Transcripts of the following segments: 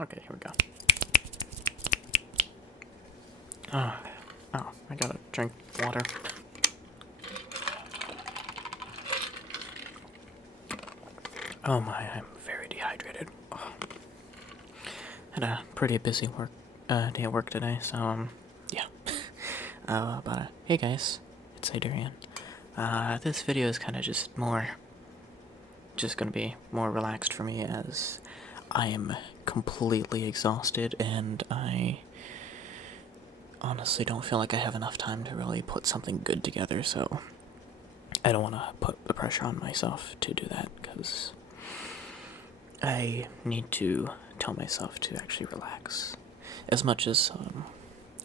Okay, here we go. Oh, I gotta drink water. Oh my, I'm very dehydrated. Oh. Had a pretty busy day at work today, so, yeah. Hey guys, it's Zydurian. This video is kind of just gonna be more relaxed for me as I am completely exhausted and I honestly don't feel like I have enough time to really put something good together, so I don't want to put the pressure on myself to do that because I need to tell myself to actually relax. As much as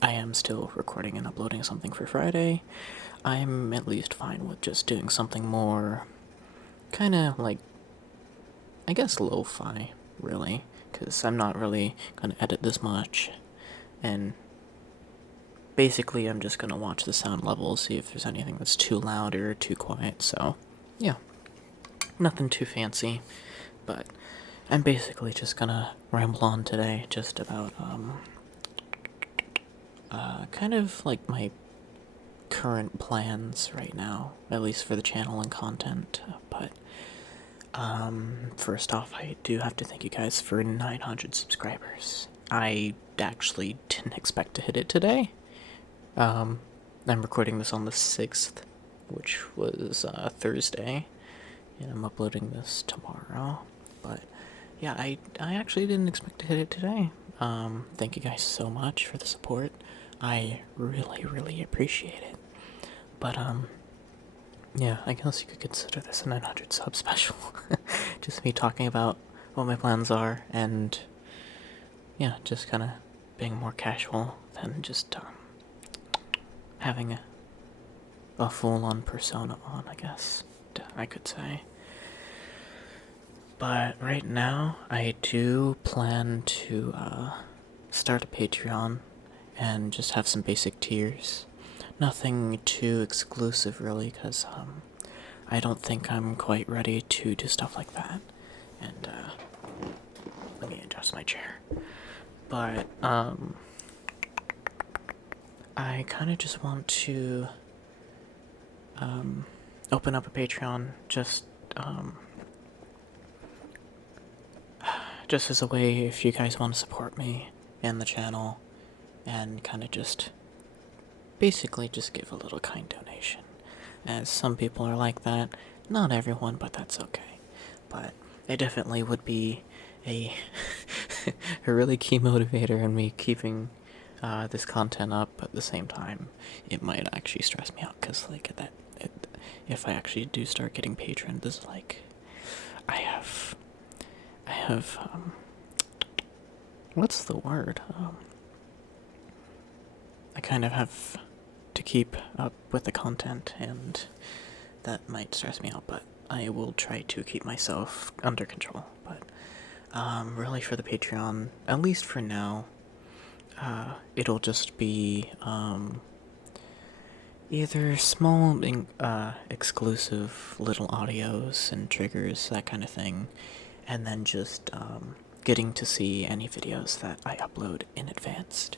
I am still recording and uploading something for Friday, I'm at least fine with just doing something more kind of like, I guess, lo-fi, really, because I'm not really going to edit this much, and basically I'm just going to watch the sound levels, see if there's anything that's too loud or too quiet, so yeah, nothing too fancy, but I'm basically just going to ramble on today just about, kind of like my current plans right now, at least for the channel and content, but first off, I do have to thank you guys for 900 subscribers. I actually didn't expect to hit it today. I'm recording this on the 6th, which was Thursday, and I'm uploading this tomorrow, but yeah, I actually didn't expect to hit it today. Thank you guys so much for the support. I really appreciate it. But, yeah, I guess you could consider this a 900 sub special. Just me talking about what my plans are, and, yeah, just kind of being more casual than just, having a full-on persona on, I guess, I could say. But right now, I do plan to, start a Patreon and just have some basic tiers. Nothing too exclusive, really, because, I don't think I'm quite ready to do stuff like that. And, let me adjust my chair. But, I kind of just want to, open up a Patreon just as a way if you guys want to support me and the channel and kind of just basically just give a little kind donation, as some people are like that. Not everyone, but that's okay. But it definitely would be a a really key motivator in me keeping this content up. At the same time, it might actually stress me out because if I actually do start getting patrons, this is like I have what's the word? I kind of have to keep up with the content, and that might stress me out, but I will try to keep myself under control. But really for the Patreon, at least for now, it'll just be either small exclusive little audios and triggers, that kind of thing, and then just getting to see any videos that I upload in advance,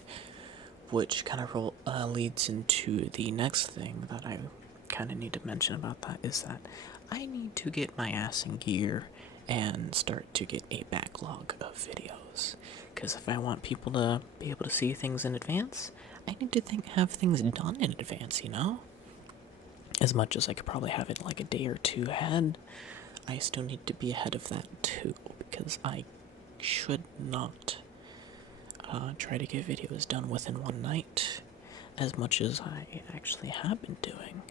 which kind of leads into the next thing that I kind of need to mention about that, is that I need to get my ass in gear and start to get a backlog of videos, because if I want people to be able to see things in advance, I need to have things done in advance, you know? As much as I could probably have it like a day or two ahead, I still need to be ahead of that too, because I should not try to get videos done within one night, as much as I actually have been doing.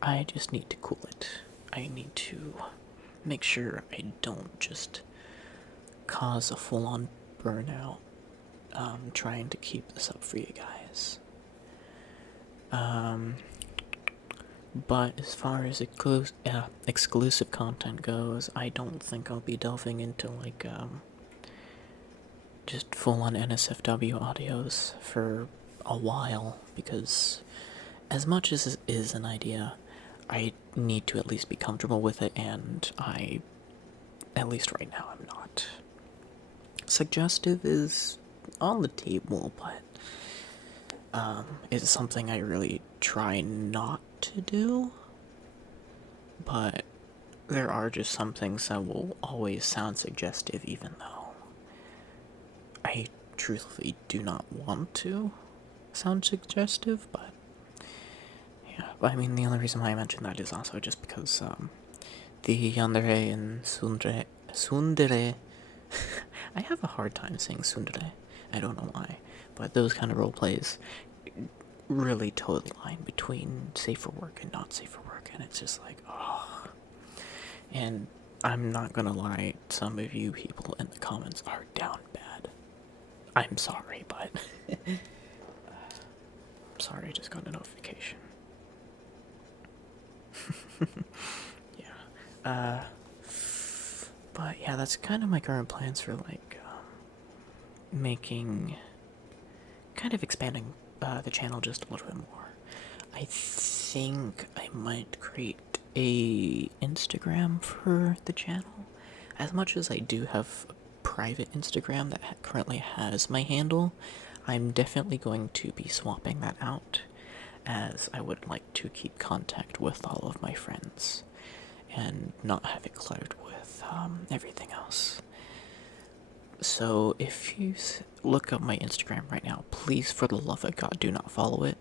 I just need to cool it. I need to make sure I don't just cause a full-on burnout trying to keep this up for you guys. But as far as exclusive content goes, I don't think I'll be delving into like just full-on NSFW audios for a while, because as much as it is an idea, I need to at least be comfortable with it, and at least right now, I'm not. suggestive is on the table, but it's something I really try not to do. But there are just some things that will always sound suggestive, even though I truthfully do not want to sound suggestive, but yeah. But I mean, the only reason why I mentioned that is also just because the yandere and tsundere I have a hard time saying tsundere. I don't know why, but those kind of role plays really toe the line between safe for work and not safe for work, and it's just like, oh. And I'm not gonna lie, some of you people in the comments are down bad. I'm sorry, but I'm sorry, I just got a notification. Yeah. But yeah, that's kind of my current plans for making, kind of expanding the channel just a little bit more. I think I might create a Instagram for the channel. As much as I do have a private Instagram that currently has my handle, I'm definitely going to be swapping that out, as I would like to keep contact with all of my friends and not have it cluttered with everything else. So if you look up my Instagram right now, please, for the love of God, do not follow it.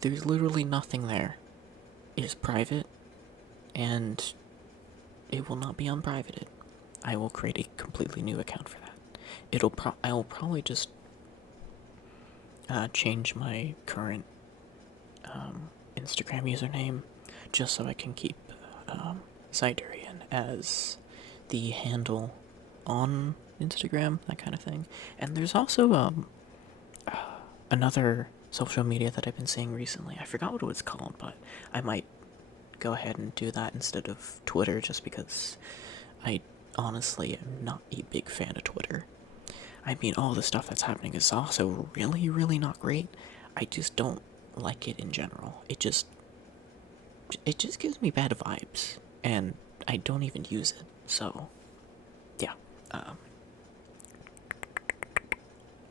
There's literally nothing there. It is private, and it will not be unprivated. I will create a completely new account for that. I will probably just change my current Instagram username just so I can keep Zydurian as the handle on Instagram, that kind of thing. And there's also another social media that I've been seeing recently. I forgot what it was called, but I might go ahead and do that instead of Twitter, just because I honestly am not a big fan of Twitter. I mean, all the stuff that's happening is also really, really not great. I just don't like it in general. It just gives me bad vibes, and I don't even use it. So, yeah.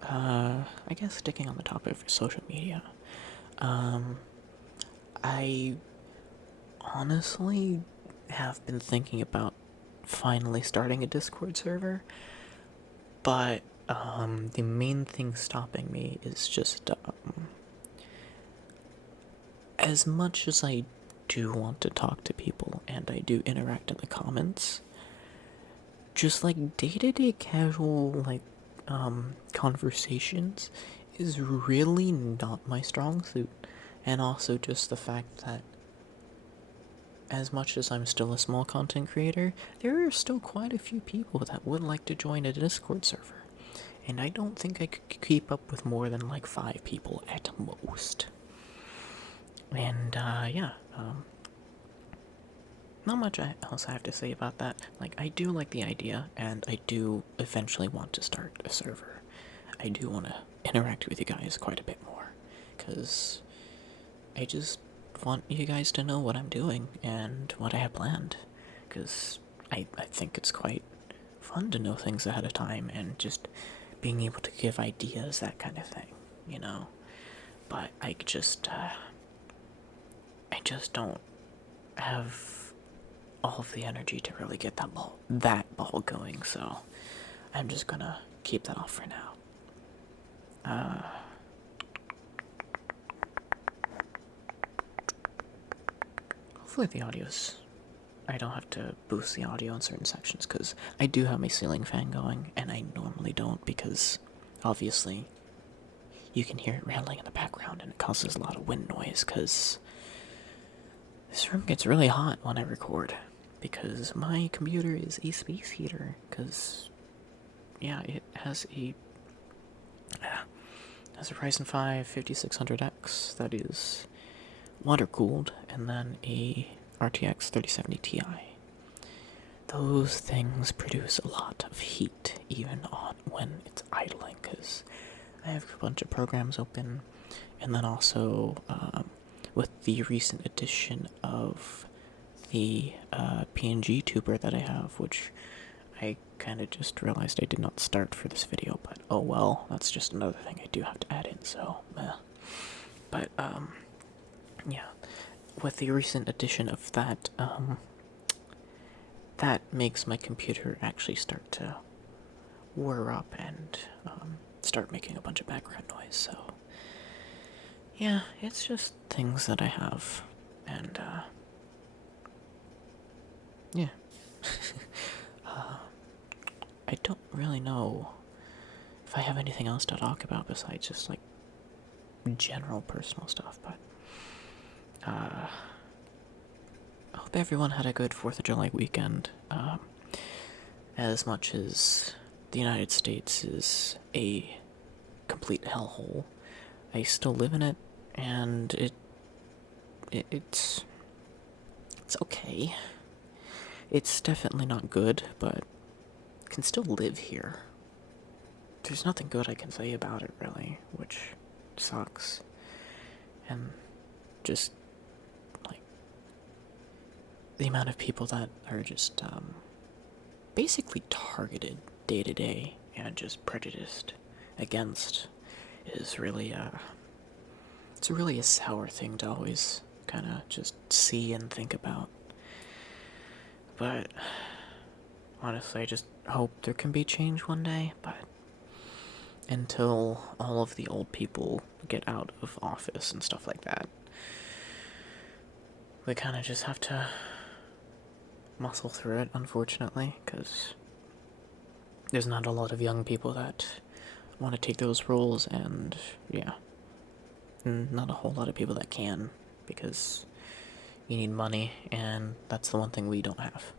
I guess sticking on the topic of social media, I honestly have been thinking about finally starting a Discord server, but the main thing stopping me is just as much as I do want to talk to people and I do interact in the comments, just like day-to-day casual conversations is really not my strong suit. And also just the fact that as much as I'm still a small content creator, there are still quite a few people that would like to join a Discord server. And I don't think I could keep up with more than 5 people at most. And yeah, not much else I have to say about that. I do like the idea, and I do eventually want to start a server. I do want to interact with you guys quite a bit more, because I just want you guys to know what I'm doing and what I have planned, because I think it's quite fun to know things ahead of time and just being able to give ideas, that kind of thing, you know? But I just don't have all of the energy to really get that ball going, so I'm just gonna keep that off for now. Hopefully the audio's... I don't have to boost the audio in certain sections, because I do have my ceiling fan going, and I normally don't, because obviously you can hear it rattling in the background, and it causes a lot of wind noise, because this room gets really hot when I record, because my computer is a space heater, because, yeah, it has a Ryzen 5 5600X that is water-cooled, and then a RTX 3070 Ti. Those things produce a lot of heat, even when it's idling, because I have a bunch of programs open, and then also with the recent addition of the PNG tuber that I have, which I kind of just realized I did not start for this video, but oh well, that's just another thing I do have to add in, so meh. But, yeah, with the recent addition of that, that makes my computer actually start to whir up and, start making a bunch of background noise, so, yeah, it's just things that I have, and, yeah. I don't really know if I have anything else to talk about besides just, like, general personal stuff, but, I hope everyone had a good 4th of July weekend. As much as the United States is a complete hellhole, I still live in it, and it's okay. It's definitely not good, but I can still live here. There's nothing good I can say about it, really, which sucks. And just, like, the amount of people that are just, basically targeted day to day and just prejudiced against is really, it's really a sour thing to always kind of just see and think about. But honestly, I just hope there can be change one day, but until all of the old people get out of office and stuff like that, we kind of just have to muscle through it, unfortunately, because there's not a lot of young people that want to take those roles, and yeah, not a whole lot of people that can, because you need money, and that's the one thing we don't have.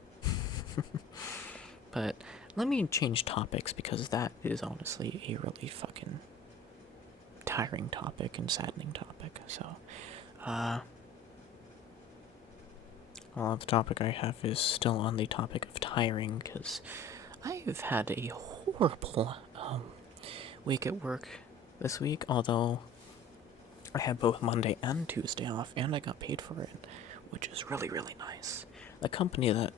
But let me change topics, because that is honestly a really fucking tiring topic and saddening topic. So, well, the topic I have is still on the topic of tiring, because I've had a horrible week at work this week, although I had both Monday and Tuesday off, and I got paid for it, which is really, really nice. The company that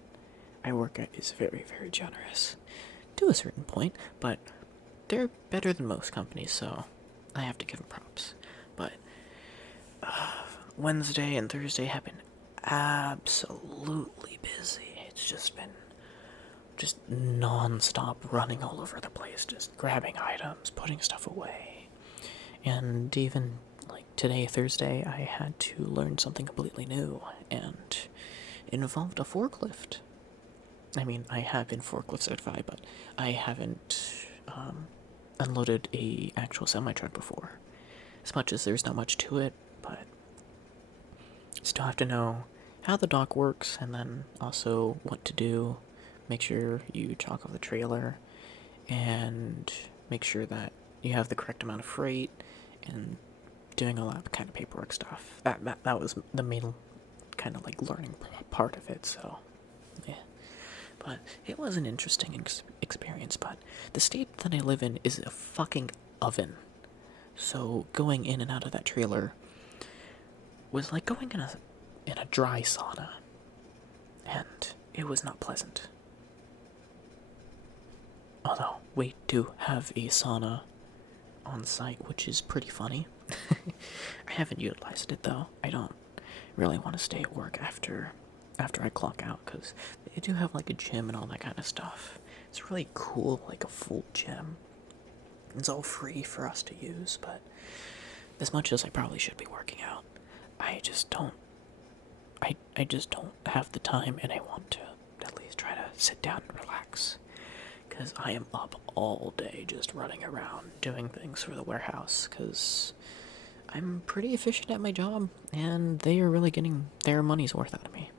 I work at is very, very generous, to a certain point, but they're better than most companies, so I have to give them props. But Wednesday and Thursday have been absolutely busy. It's just been just non-stop running all over the place, just grabbing items, putting stuff away. And even, like, today, Thursday, I had to learn something completely new, and it involved a forklift. I mean, I have been forklift certified, but I haven't unloaded a actual semi-truck before. As much as there's not much to it, but still have to know how the dock works, and then also what to do. Make sure you chalk off the trailer, and make sure that you have the correct amount of freight, and doing all that kind of paperwork stuff. That was the main kind of, like, learning part of it, so yeah. But it was an interesting experience, but the state that I live in is a fucking oven. So going in and out of that trailer was like going in a dry sauna, and it was not pleasant. Although, we do have a sauna on site, which is pretty funny. I haven't utilized it, though. I don't really want to stay at work after I clock out, because they do have, like, a gym and all that kind of stuff. It's really cool, like a full gym. It's all free for us to use, but as much as I probably should be working out, I just don't have the time, and I want to at least try to sit down and relax, because I am up all day just running around doing things for the warehouse, because I'm pretty efficient at my job, and they are really getting their money's worth out of me.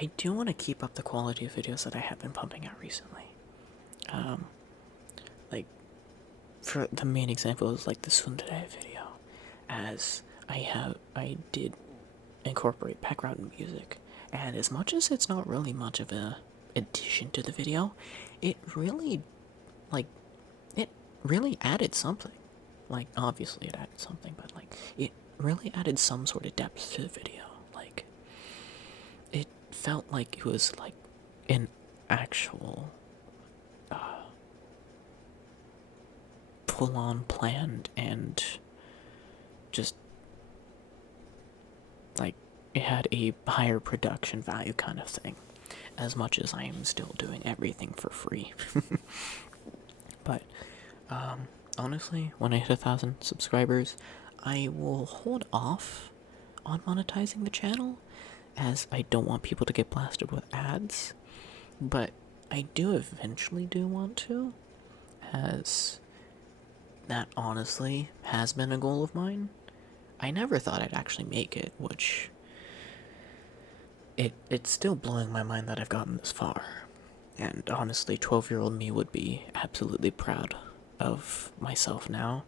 I do want to keep up the quality of videos that I have been pumping out recently. Like, for the main example is like the Zydurian video, as I did incorporate background music, And as much as it's not really much of a addition to the video, it really, like, it really added something. Like, obviously it added something, but, like, it really added some sort of depth to the video. Like, it felt like it was, like, an actual, full-on planned and just, like, it had a higher production value kind of thing. As much as I am still doing everything for free. But, honestly, when I hit 1,000 subscribers, I will hold off on monetizing the channel, as I don't want people to get blasted with ads. But I do eventually want to, as that honestly has been a goal of mine. I never thought I'd actually make it, which it's still blowing my mind that I've gotten this far. And honestly, 12-year-old me would be absolutely proud of myself now.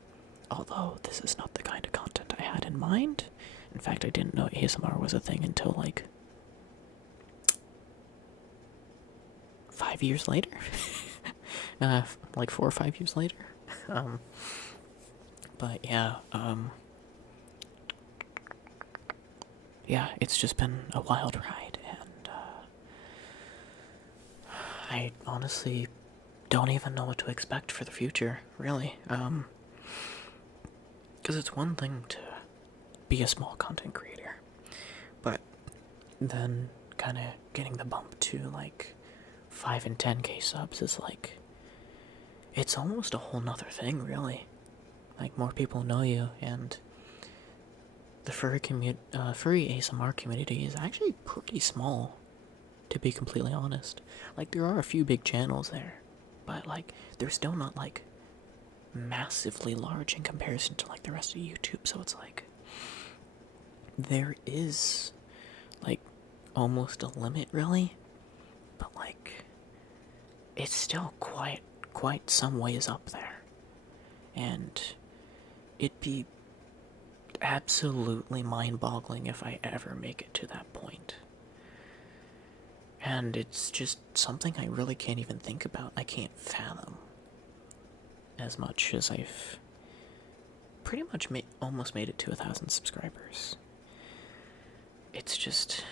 Although this is not the kind of content I had in mind. In fact, I didn't know ASMR was a thing until like 5 years later. Like 4 or 5 years later. But yeah, yeah, it's just been a wild ride, and I honestly don't even know what to expect for the future, really. Because it's one thing to be a small content creator, but then kind of getting the bump to like 5 and 10K subs is like, it's almost a whole nother thing, really. Like, more people know you, and the furry ASMR community is actually pretty small, to be completely honest. Like, there are a few big channels there, but like, they're still not like massively large in comparison to like the rest of YouTube. So it's like, there is like almost a limit, really, but like, it's still quite some ways up there, and it'd be absolutely mind-boggling if I ever make it to that point. And it's just something I really can't even think about. I can't fathom, as much as I've pretty much almost made it to 1,000 subscribers. It's just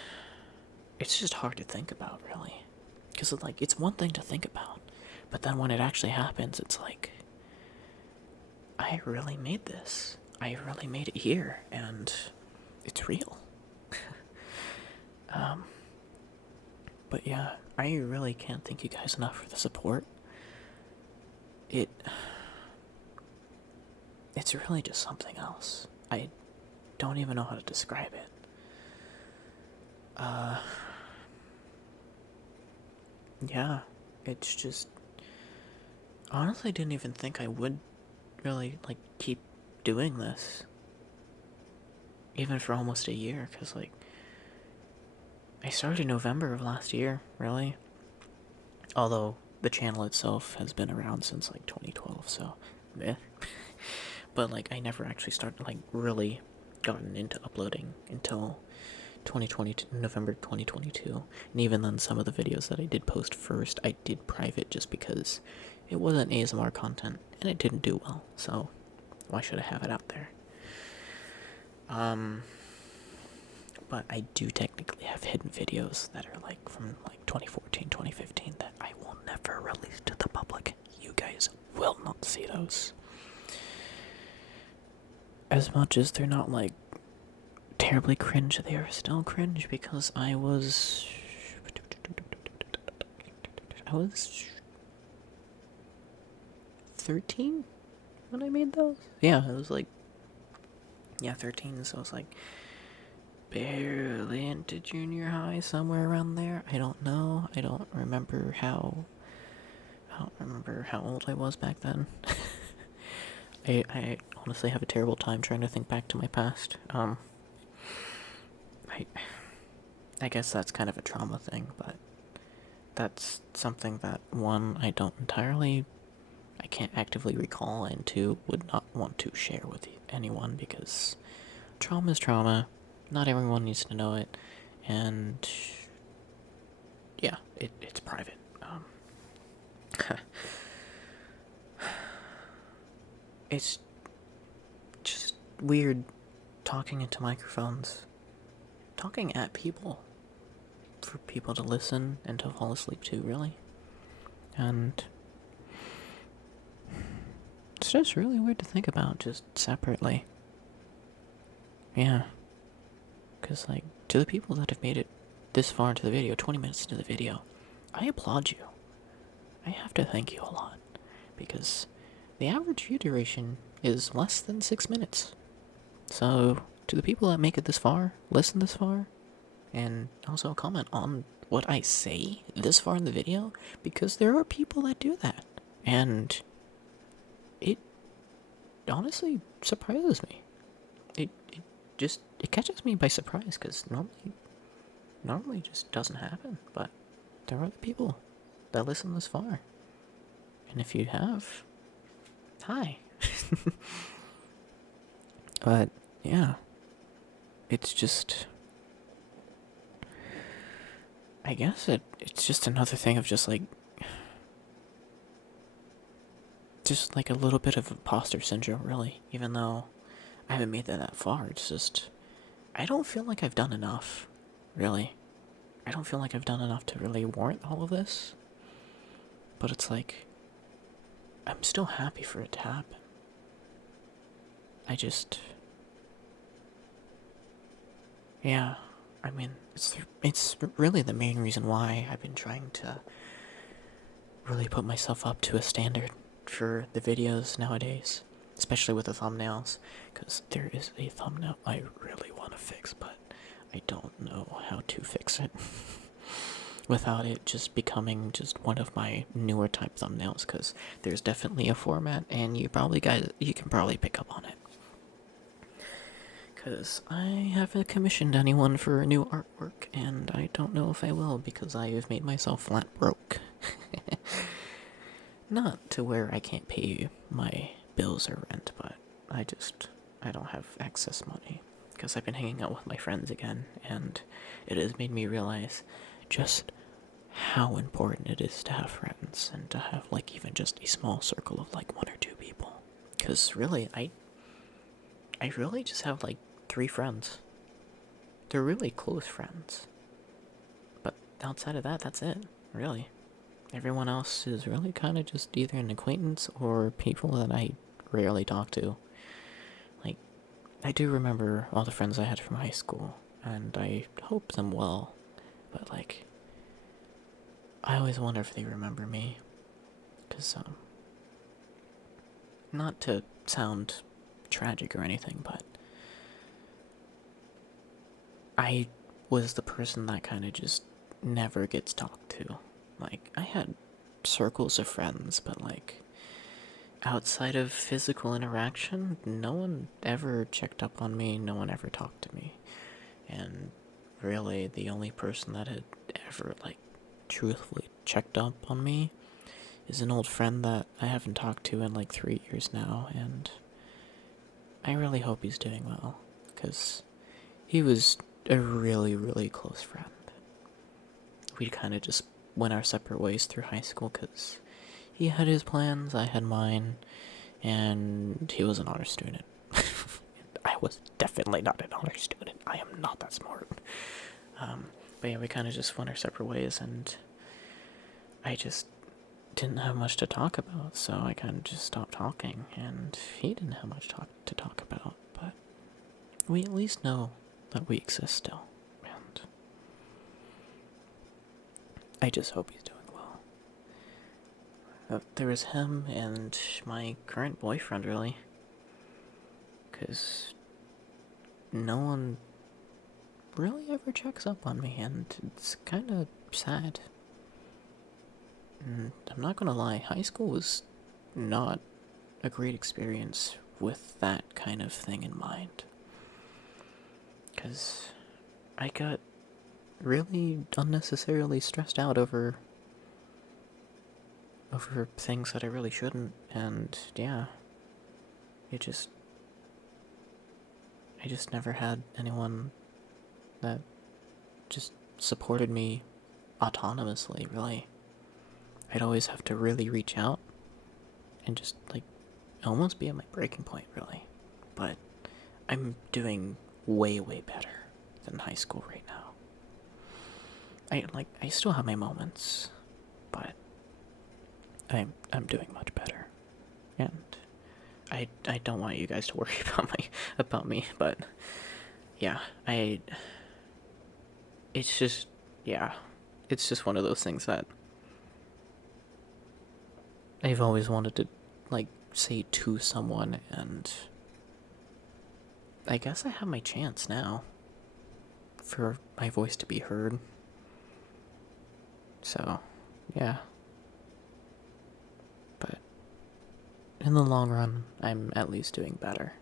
hard to think about, really. Because like, it's one thing to think about, but then when it actually happens, it's like, I really made this. I really made it here, and it's real. But yeah, I really can't thank you guys enough for the support. It's really just something else. I don't even know how to describe it. Yeah, it's just, honestly, I didn't even think I would really like keep doing this, even for almost a year, because like, I started in November of last year, really. Although the channel itself has been around since like 2012, so meh. But like, I never actually started like really gotten into uploading until 2020, November 2022. And even then, some of the videos that I did post first, I did private just because it wasn't ASMR content and it didn't do well, so why should I have it out there? But I do technically have hidden videos that are like from like 2014, 2015 that I will never release to the public. You guys will not see those. As much as they're not like terribly cringe, they are still cringe because I was 13 when I made those. Yeah, it was like, yeah, 13, so it's like barely into junior high, somewhere around there. I don't know. I don't remember how old I was back then. I honestly have a terrible time trying to think back to my past. I guess that's kind of a trauma thing, but that's something that, one, I can't actively recall, and two, would not want to share with anyone, because trauma is trauma. Not everyone needs to know it, and yeah, it's private. It's just weird talking into microphones, talking at people, for people to listen and to fall asleep to, really. And it's just really weird to think about, just separately. Yeah. Because, like, to the people that have made it this far into the video, 20 minutes into the video, I applaud you. I have to thank you a lot. Because the average view duration is less than 6 minutes. So, to the people that make it this far, listen this far, and also comment on what I say this far in the video, because there are people that do that. And it honestly surprises me. It catches me by surprise, because normally just doesn't happen, but there are other people that listen this far. And if you have, hi. But yeah, it's just, I guess it's just another thing of just like a little bit of imposter syndrome, really. Even though I haven't made that far, it's just, I don't feel like I've done enough, really. I don't feel like I've done enough to really warrant all of this. But it's like, I'm still happy for it to happen. Yeah, I mean, it's really the main reason why I've been trying to really put myself up to a standard for the videos nowadays, especially with the thumbnails, because there is a thumbnail I really want to fix, but I don't know how to fix it without it just becoming just one of my newer type thumbnails, because there's definitely a format, and you can probably pick up on it. Because I haven't commissioned anyone for new artwork, and I don't know if I will, because I have made myself flat broke. Not to where I can't pay my bills or rent, but I don't have excess money. Because I've been hanging out with my friends again, and it has made me realize just how important it is to have friends, and to have, like, even just a small circle of, like, 1 or 2 people. Because really, I really just have, like, 3 friends. They're really close friends. But outside of that, that's it, really. Everyone else is really kind of just either an acquaintance or people that I rarely talk to. Like, I do remember all the friends I had from high school, and I hope them well. But, like, I always wonder if they remember me. Because, not to sound tragic or anything, but I was the person that kind of just never gets talked to. Like, I had circles of friends, but, like, outside of physical interaction, no one ever checked up on me, no one ever talked to me. And really, the only person that had ever, like, truthfully checked up on me is an old friend that I haven't talked to in, like, 3 years now, and I really hope he's doing well, because he was a really, really close friend. We kind of just went our separate ways through high school, because he had his plans, I had mine, and he was an honor student. I was definitely not an honor student. I am not that smart. But yeah, we kind of just went our separate ways, and I just didn't have much to talk about, so I kind of just stopped talking, and he didn't have much to talk about, but we at least know that we exist still, and I just hope he's doing well. There was him and my current boyfriend, really, because no one really ever checks up on me, and it's kind of sad. And I'm not gonna lie, high school was not a great experience with that kind of thing in mind. Because I got really unnecessarily stressed out over things that I really shouldn't, and yeah, I just never had anyone that just supported me autonomously, really. I'd always have to really reach out and just, like, almost be at my breaking point, really. But I'm doing way, way better than high school right now. I still have my moments, but I'm doing much better. And I don't want you guys to worry about me, but yeah, it's just, yeah, it's just one of those things that I've always wanted to, like, say to someone, and I guess I have my chance now for my voice to be heard. So, yeah. But in the long run, I'm at least doing better.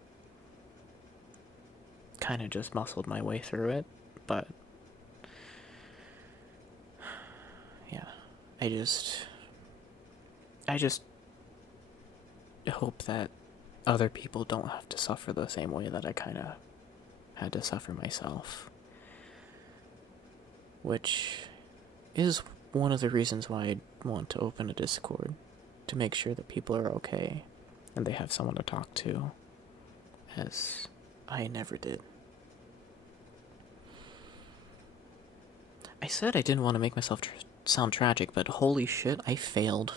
Kind of just muscled my way through it, but yeah, I just hope that other people don't have to suffer the same way that I kind of had to suffer myself. Which is one of the reasons why I want to open a Discord, to make sure that people are okay and they have someone to talk to, as I never did. I said I didn't want to make myself sound tragic, but holy shit, I failed.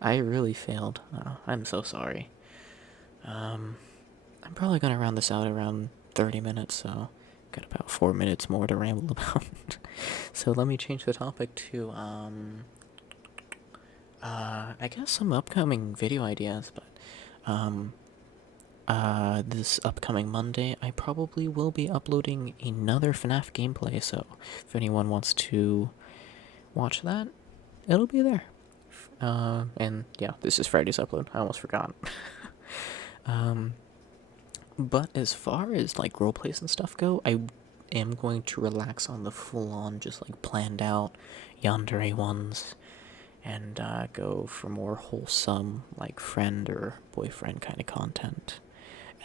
I really failed. Oh, I'm so sorry. I'm probably gonna round this out around 30 minutes, so got about 4 minutes more to ramble about. So let me change the topic to, I guess some upcoming video ideas, but, this upcoming Monday, I probably will be uploading another FNAF gameplay, so if anyone wants to watch that, it'll be there. And yeah, this is Friday's upload. I almost forgot. But as far as, like, roleplays and stuff go, I am going to relax on the full-on, just, like, planned out yandere ones, and go for more wholesome, like, friend or boyfriend kind of content,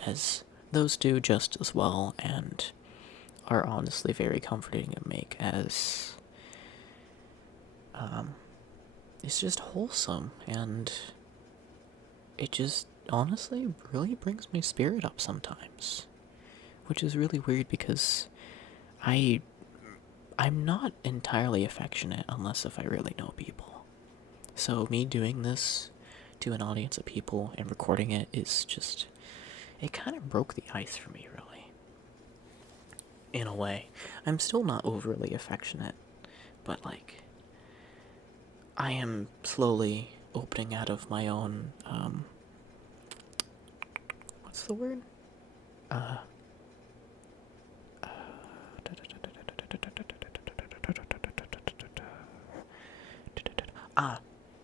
as those do just as well and are honestly very comforting to make, as it's just wholesome, and it just honestly really brings my spirit up sometimes, which is really weird because I'm not entirely affectionate unless if I really know people. So me doing this to an audience of people and recording it is just, it kind of broke the ice for me, really. In a way. I'm still not overly affectionate, but, like, I am slowly opening out of my own, what's the word?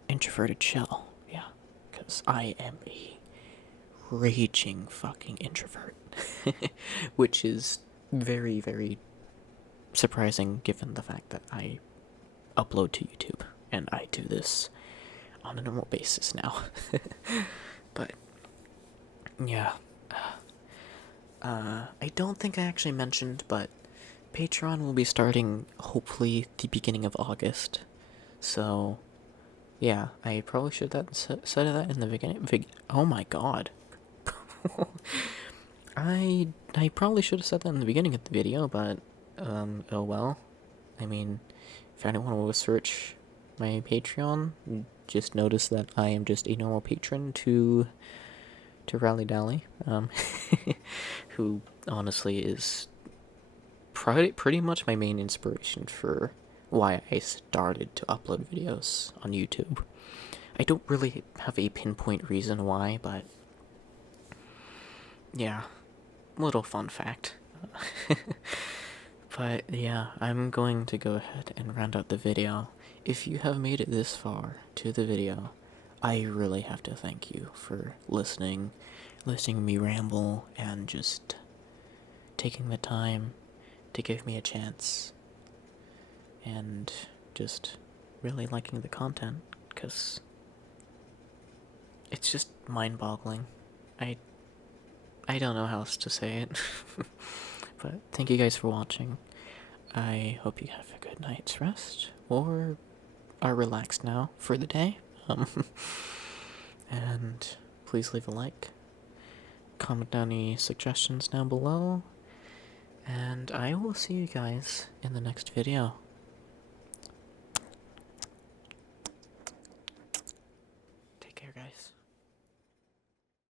Introverted shell. Yeah, because I am a raging fucking introvert. Which is very, very surprising given the fact that I upload to YouTube and I do this on a normal basis now. But yeah, I don't think I actually mentioned, but Patreon will be starting hopefully the beginning of August. So yeah, I probably should have said that in the beginning. Oh my god. I probably should have said that in the beginning of the video, but oh well. I mean, if anyone will search my Patreon, just notice that I am just a normal patron to Rally Dally, who honestly is pretty much my main inspiration for why I started to upload videos on YouTube. I don't really have a pinpoint reason why, but yeah, little fun fact. But yeah, I'm going to go ahead and round out the video. If you have made it this far to the video, I really have to thank you for listening to me ramble, and just taking the time to give me a chance, and just really liking the content, because it's just mind-boggling. I don't know how else to say it. But thank you guys for watching. I hope you have a good good night's rest, or are relaxed now for the day. And please leave a like, comment down any suggestions down below, and I will see you guys in the next video. Take care, guys.